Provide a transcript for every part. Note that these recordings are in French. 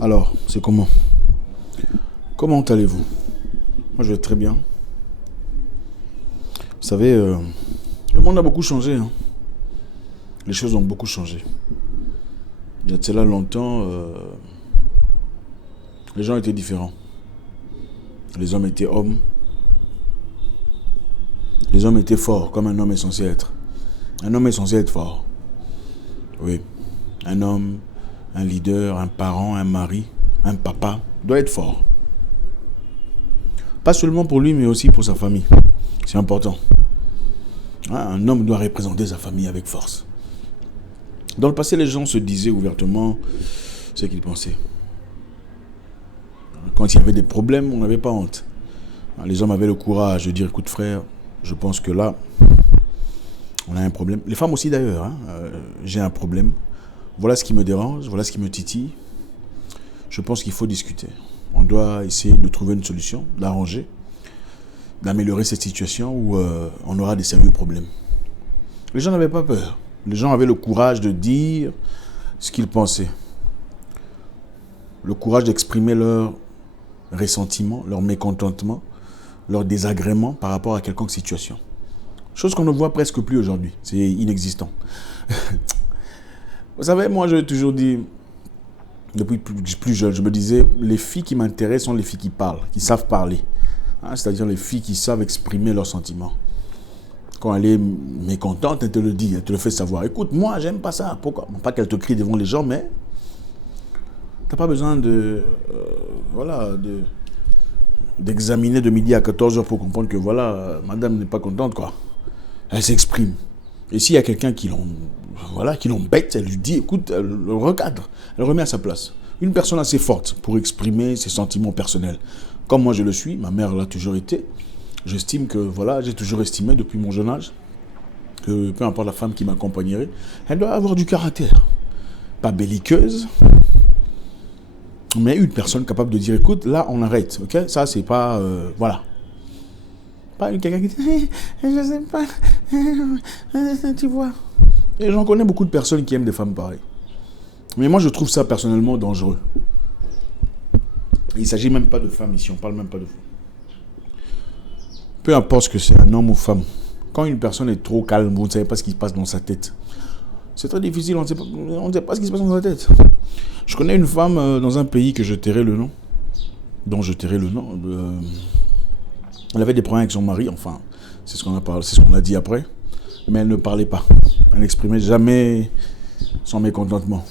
Alors, c'est comment? Comment allez-vous? Moi, je vais très bien. Vous savez, le monde a beaucoup changé, hein. Les choses ont beaucoup changé. Il y a de cela longtemps, les gens étaient différents. Les hommes étaient hommes. Les hommes étaient forts, comme un homme est censé être. Un homme est censé être fort. Oui. Un homme, un leader, un parent, un mari, un papa doit être fort. Pas seulement pour lui, mais aussi pour sa famille. C'est important. Un homme doit représenter sa famille avec force. Dans le passé, les gens se disaient ouvertement ce qu'ils pensaient. Quand il y avait des problèmes, on n'avait pas honte. Les hommes avaient le courage de dire, écoute frère, je pense que là, on a un problème. Les femmes aussi d'ailleurs, j'ai un problème. Voilà ce qui me dérange, voilà ce qui me titille. Je pense qu'il faut discuter. On doit essayer de trouver une solution, d'arranger, d'améliorer cette situation où on aura des sérieux problèmes. Les gens n'avaient pas peur. Les gens avaient le courage de dire ce qu'ils pensaient. Le courage d'exprimer leur ressentiment, leur mécontentement, leur désagrément par rapport à quelconque situation. Chose qu'on ne voit presque plus aujourd'hui. C'est inexistant. Vous savez, moi, je l'ai toujours dit, depuis plus jeune, je me disais, les filles qui m'intéressent sont les filles qui parlent, qui savent parler. C'est-à-dire les filles qui savent exprimer leurs sentiments. Quand elle est mécontente, elle te le dit, elle te le fait savoir. Écoute, moi, j'aime pas ça. Pourquoi? Bon, pas qu'elle te crie devant les gens, mais t'as pas besoin d'examiner de midi à 14h pour comprendre que voilà, madame n'est pas contente, quoi. Elle s'exprime. Et s'il y a quelqu'un qui l'embête, elle lui dit, écoute, elle le recadre, elle le remet à sa place. Une personne assez forte pour exprimer ses sentiments personnels. Comme moi je le suis, ma mère l'a toujours été. J'estime que, voilà, j'ai toujours estimé depuis mon jeune âge que peu importe la femme qui m'accompagnerait, elle doit avoir du caractère. Pas belliqueuse, mais une personne capable de dire, écoute, là on arrête, ok? Ça c'est pas, voilà. Pas quelqu'un qui dit, je sais pas, tu vois. Et j'en connais beaucoup de personnes qui aiment des femmes pareilles. Mais moi je trouve ça personnellement dangereux. Il ne s'agit même pas de femmes ici, on ne parle même pas de femmes. Peu importe ce que c'est, un homme ou femme. Quand une personne est trop calme, vous ne savez pas ce qui se passe dans sa tête. C'est très difficile, on ne sait pas ce qui se passe dans sa tête. Je connais une femme dans un pays que je tairai le nom. Dont je tairai le nom. Elle avait des problèmes avec son mari, enfin, c'est ce qu'on a parlé, c'est ce qu'on a dit après. Mais elle ne parlait pas. Elle n'exprimait jamais son mécontentement.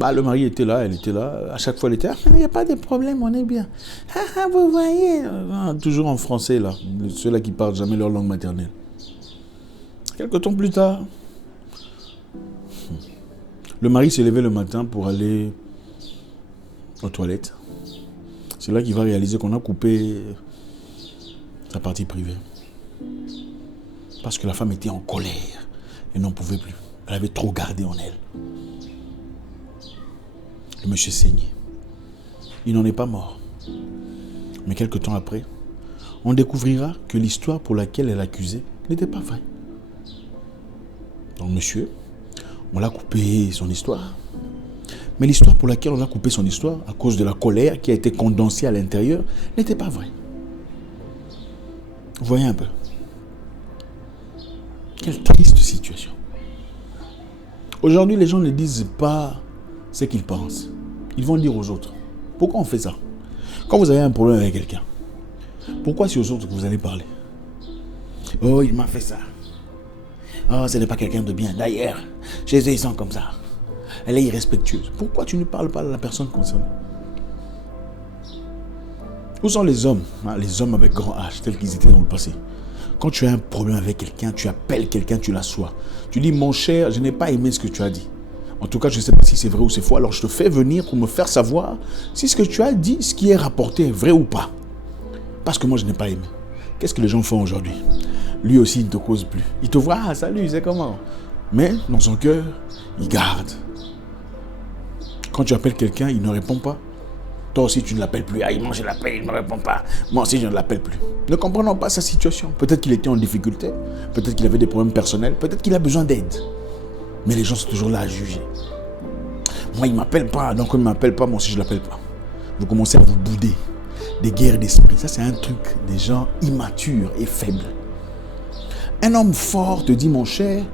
Le mari était là, elle était là. À chaque fois, elle était là. Il n'y a pas de problème, on est bien. Vous voyez. Toujours en français, là. Ceux-là qui parlent jamais leur langue maternelle. Quelques temps plus tard, le mari s'est levé le matin pour aller aux toilettes. C'est là qu'il va réaliser qu'on a coupé sa partie privée. Parce que la femme était en colère. Elle n'en pouvait plus. Elle avait trop gardé en elle. Le monsieur saignait. Il n'en est pas mort. Mais quelque temps après, on découvrira que l'histoire pour laquelle elle accusait n'était pas vraie. Donc monsieur, on l'a coupé son histoire. Mais l'histoire pour laquelle on a coupé son histoire, à cause de la colère qui a été condensée à l'intérieur, n'était pas vraie. Vous voyez un peu. Quelle triste situation. Aujourd'hui, les gens ne disent pas ce qu'ils pensent. Ils vont dire aux autres. Pourquoi on fait ça? Quand vous avez un problème avec quelqu'un, pourquoi c'est aux autres que vous allez parler? Oh, il m'a fait ça. Oh, ce n'est pas quelqu'un de bien. D'ailleurs, chez eux, ils sont comme ça. Elle est irrespectueuse. Pourquoi tu ne parles pas à la personne concernée? Où sont les hommes? Les hommes avec grand H, tels qu'ils étaient dans le passé. Quand tu as un problème avec quelqu'un, tu appelles quelqu'un, tu l'assois. Tu dis, mon cher, je n'ai pas aimé ce que tu as dit. En tout cas, je ne sais pas si c'est vrai ou c'est faux. Alors, je te fais venir pour me faire savoir si ce que tu as dit, ce qui est rapporté, est vrai ou pas. Parce que moi, je n'ai pas aimé. Qu'est-ce que les gens font aujourd'hui? Lui aussi, il ne te cause plus. Il te voit, salut, c'est comment? Mais, dans son cœur, il garde. Quand tu appelles quelqu'un, il ne répond pas. Toi aussi, tu ne l'appelles plus. Moi, je l'appelle, il ne me répond pas. Moi aussi, je ne l'appelle plus. Ne comprenons pas sa situation. Peut-être qu'il était en difficulté. Peut-être qu'il avait des problèmes personnels. Peut-être qu'il a besoin d'aide. Mais les gens sont toujours là à juger. Moi, il ne m'appelle pas, donc il ne m'appelle pas, moi aussi je ne l'appelle pas. Vous commencez à vous bouder. Des guerres d'esprit. Ça, c'est un truc des gens immatures et faibles. Un homme fort te dit, mon cher,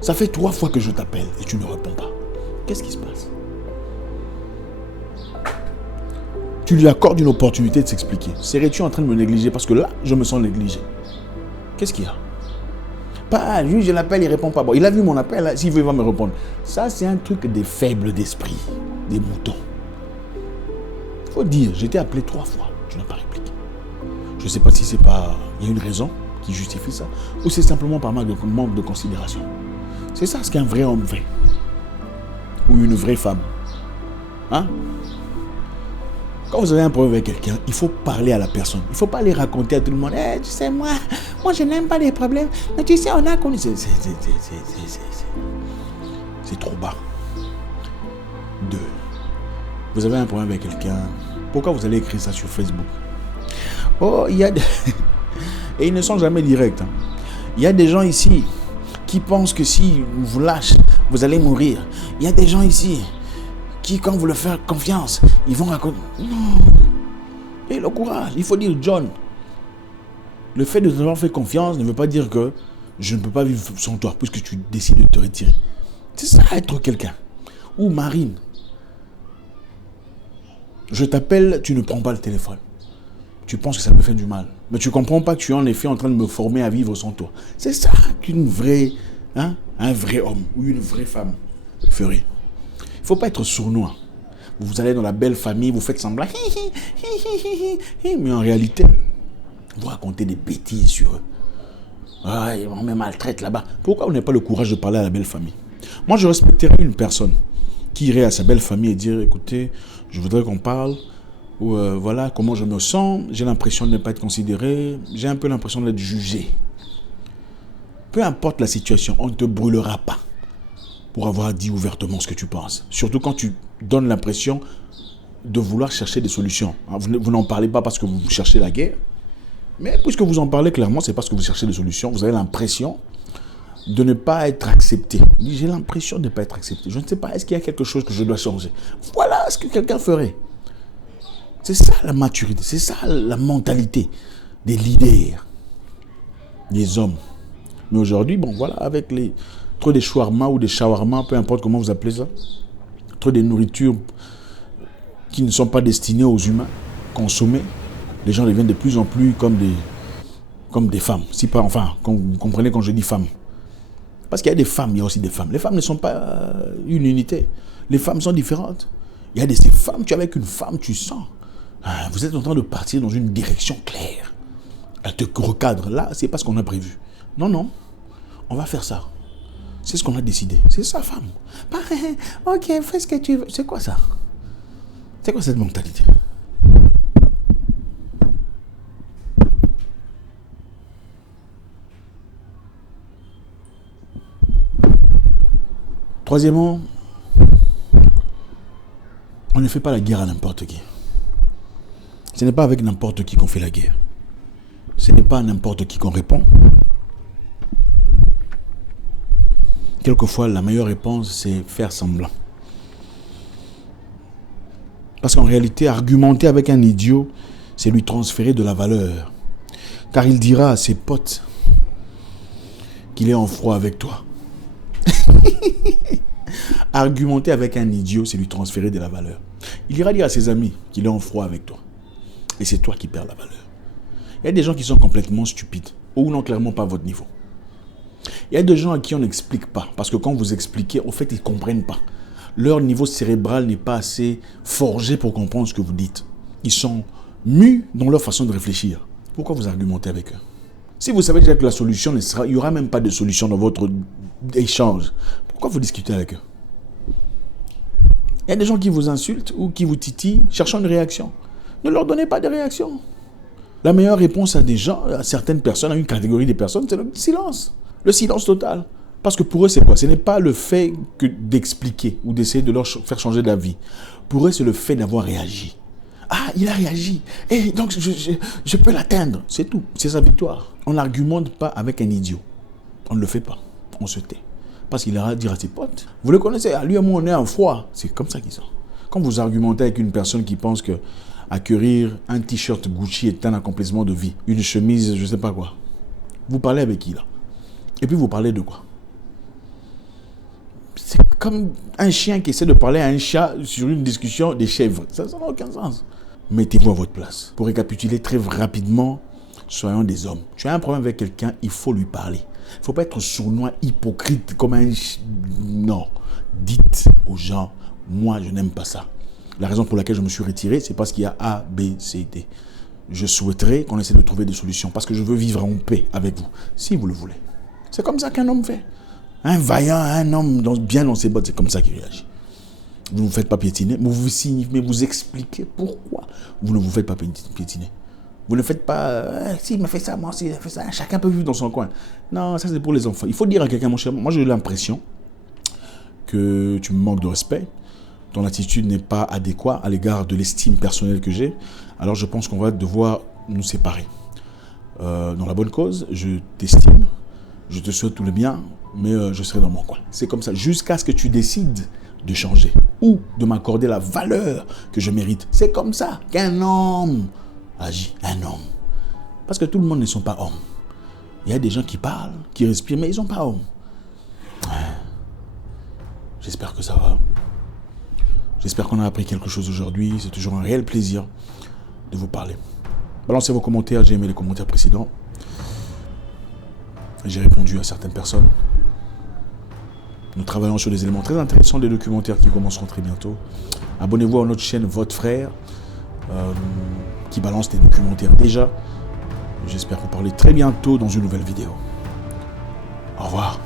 ça fait 3 fois que je t'appelle et tu ne réponds pas. Qu'est-ce qui se passe? Tu lui accordes une opportunité de s'expliquer. Serais-tu en train de me négliger? Parce que là, je me sens négligé. Qu'est-ce qu'il y a? Pas, lui, je l'appelle, il ne répond pas. Bon, il a vu mon appel, là, s'il veut, il va me répondre. Ça, c'est un truc des faibles d'esprit, des moutons. Il faut dire, j'ai été appelé 3 fois, tu n'as pas répliqué. Je ne sais pas si c'est pas... Il y a une raison qui justifie ça, ou c'est simplement par manque de considération. C'est ça ce qu'un vrai homme fait. Ou une vraie femme. Hein? Quand vous avez un problème avec quelqu'un, il faut parler à la personne. Il ne faut pas les raconter à tout le monde. Hey, tu sais, moi je n'aime pas les problèmes. Mais tu sais, on a connu... C'est trop bas. 2. Vous avez un problème avec quelqu'un. Pourquoi vous allez écrire ça sur Facebook? Oh, il y a... Et ils ne sont jamais directs. Hein. Il y a des gens ici qui pensent que si vous lâchez, vous allez mourir. Il y a des gens ici qui, quand vous leur faites confiance, ils vont raconter... Non. Et le courage, il faut dire, John, le fait de t'avoir fait confiance ne veut pas dire que je ne peux pas vivre sans toi, puisque tu décides de te retirer. C'est ça, être quelqu'un. Ou Marine, je t'appelle, tu ne prends pas le téléphone. Tu penses que ça me fait du mal. Mais tu ne comprends pas que tu es en effet en train de me former à vivre sans toi. C'est ça qu'une vraie, un vrai homme ou une vraie femme ferait. Il ne faut pas être sournois. Vous allez dans la belle famille, vous faites semblant. Mais en réalité, vous racontez des bêtises sur eux. Ah, ils me maltraitent là-bas. Pourquoi on n'a pas le courage de parler à la belle famille? Moi, je respecterais une personne qui irait à sa belle famille et dire, écoutez, je voudrais qu'on parle. Ou voilà comment je me sens, j'ai l'impression de ne pas être considéré, j'ai un peu l'impression d'être jugé. Peu importe la situation, on ne te brûlera pas pour avoir dit ouvertement ce que tu penses. Surtout quand tu donnes l'impression de vouloir chercher des solutions. Vous n'en parlez pas parce que vous cherchez la guerre, mais puisque vous en parlez clairement, c'est parce que vous cherchez des solutions. Vous avez l'impression de ne pas être accepté. J'ai l'impression de ne pas être accepté. Je ne sais pas, est-ce qu'il y a quelque chose que je dois changer? Voilà ce que quelqu'un ferait. C'est ça la maturité, c'est ça la mentalité des leaders, des hommes. Mais aujourd'hui, bon voilà, avec trop des shawarma ou des shawarma, peu importe comment vous appelez ça, trop des nourritures qui ne sont pas destinées aux humains, consommées, les gens deviennent de plus en plus comme des femmes. Si pas, enfin, vous comprenez quand je dis femmes. Parce qu'il y a des femmes, il y a aussi des femmes. Les femmes ne sont pas une unité. Les femmes sont différentes. Il y a ces femmes, tu es avec une femme, tu sens. Vous êtes en train de partir dans une direction claire. Elle te recadre. Là, c'est pas ce qu'on a prévu. Non, non. On va faire ça. C'est ce qu'on a décidé. C'est ça, femme. Ok, fais ce que tu veux. C'est quoi ça? C'est quoi cette mentalité? Troisièmement, on ne fait pas la guerre à n'importe qui. Ce n'est pas avec n'importe qui qu'on fait la guerre. Ce n'est pas à n'importe qui qu'on répond. Quelquefois, la meilleure réponse, c'est faire semblant. Parce qu'en réalité, argumenter avec un idiot, c'est lui transférer de la valeur. Car il dira à ses potes qu'il est en froid avec toi. Argumenter avec un idiot, c'est lui transférer de la valeur. Il ira dire à ses amis qu'il est en froid avec toi. Et c'est toi qui perds la valeur. Il y a des gens qui sont complètement stupides ou n'ont clairement pas votre niveau. Il y a des gens à qui on n'explique pas. Parce que quand vous expliquez, au fait, ils ne comprennent pas. Leur niveau cérébral n'est pas assez forgé pour comprendre ce que vous dites. Ils sont mus dans leur façon de réfléchir. Pourquoi vous argumentez avec eux? Si vous savez déjà que la solution ne sera... Il n'y aura même pas de solution dans votre échange. Pourquoi vous discutez avec eux? Il y a des gens qui vous insultent ou qui vous titillent, cherchant une réaction. Ne leur donnez pas de réaction. La meilleure réponse à des gens, à certaines personnes, à une catégorie de personnes, c'est le silence. Le silence total. Parce que pour eux, c'est quoi? Ce n'est pas le fait d'expliquer ou d'essayer de leur faire changer d'avis. Pour eux, c'est le fait d'avoir réagi. Ah, il a réagi. Et donc, je peux l'atteindre. C'est tout. C'est sa victoire. On n'argumente pas avec un idiot. On ne le fait pas. On se tait. Parce qu'il ira dire à ses potes. Vous le connaissez, lui et moi, on est en froid. C'est comme ça qu'ils sont. Quand vous argumentez avec une personne qui pense que acquérir un t-shirt Gucci est un accomplissement de vie, une chemise, je ne sais pas quoi, vous parlez avec qui là? Et puis vous parlez de quoi? C'est comme un chien qui essaie de parler à un chat sur une discussion des chèvres. Ça n'a aucun sens. Mettez-vous à votre place. Pour récapituler très rapidement, soyons des hommes. Tu as un problème avec quelqu'un, il faut lui parler. Il ne faut pas être sournois, hypocrite, comme un... Non. Dites aux gens, moi je n'aime pas ça. La raison pour laquelle je me suis retiré, c'est parce qu'il y a A, B, C, D. Je souhaiterais qu'on essaie de trouver des solutions parce que je veux vivre en paix avec vous, si vous le voulez. C'est comme ça qu'un homme fait. Un vaillant, un homme bien dans ses bottes, c'est comme ça qu'il réagit. Vous ne vous faites pas piétiner, mais vous expliquez pourquoi vous ne vous faites pas piétiner. Vous ne faites pas, s'il me fait ça, moi aussi, il a fait ça. Chacun peut vivre dans son coin. Non, ça c'est pour les enfants. Il faut dire à quelqu'un, mon cher, moi j'ai eu l'impression que tu me manques de respect. Ton attitude n'est pas adéquate à l'égard de l'estime personnelle que j'ai. Alors je pense qu'on va devoir nous séparer. Dans la bonne cause, je t'estime, je te souhaite tout le bien, mais je serai dans mon coin. C'est comme ça, jusqu'à ce que tu décides de changer ou de m'accorder la valeur que je mérite. C'est comme ça qu'un homme agit, un homme. Parce que tout le monde ne sont pas hommes. Il y a des gens qui parlent, qui respirent, mais ils ne sont pas hommes. J'espère que ça va. J'espère qu'on a appris quelque chose aujourd'hui. C'est toujours un réel plaisir de vous parler. Balancez vos commentaires, j'ai aimé les commentaires précédents. J'ai répondu à certaines personnes. Nous travaillons sur des éléments très intéressants, des documentaires qui commenceront très bientôt. Abonnez-vous à notre chaîne Votre Frère, qui balance des documentaires déjà. J'espère vous parler très bientôt dans une nouvelle vidéo. Au revoir.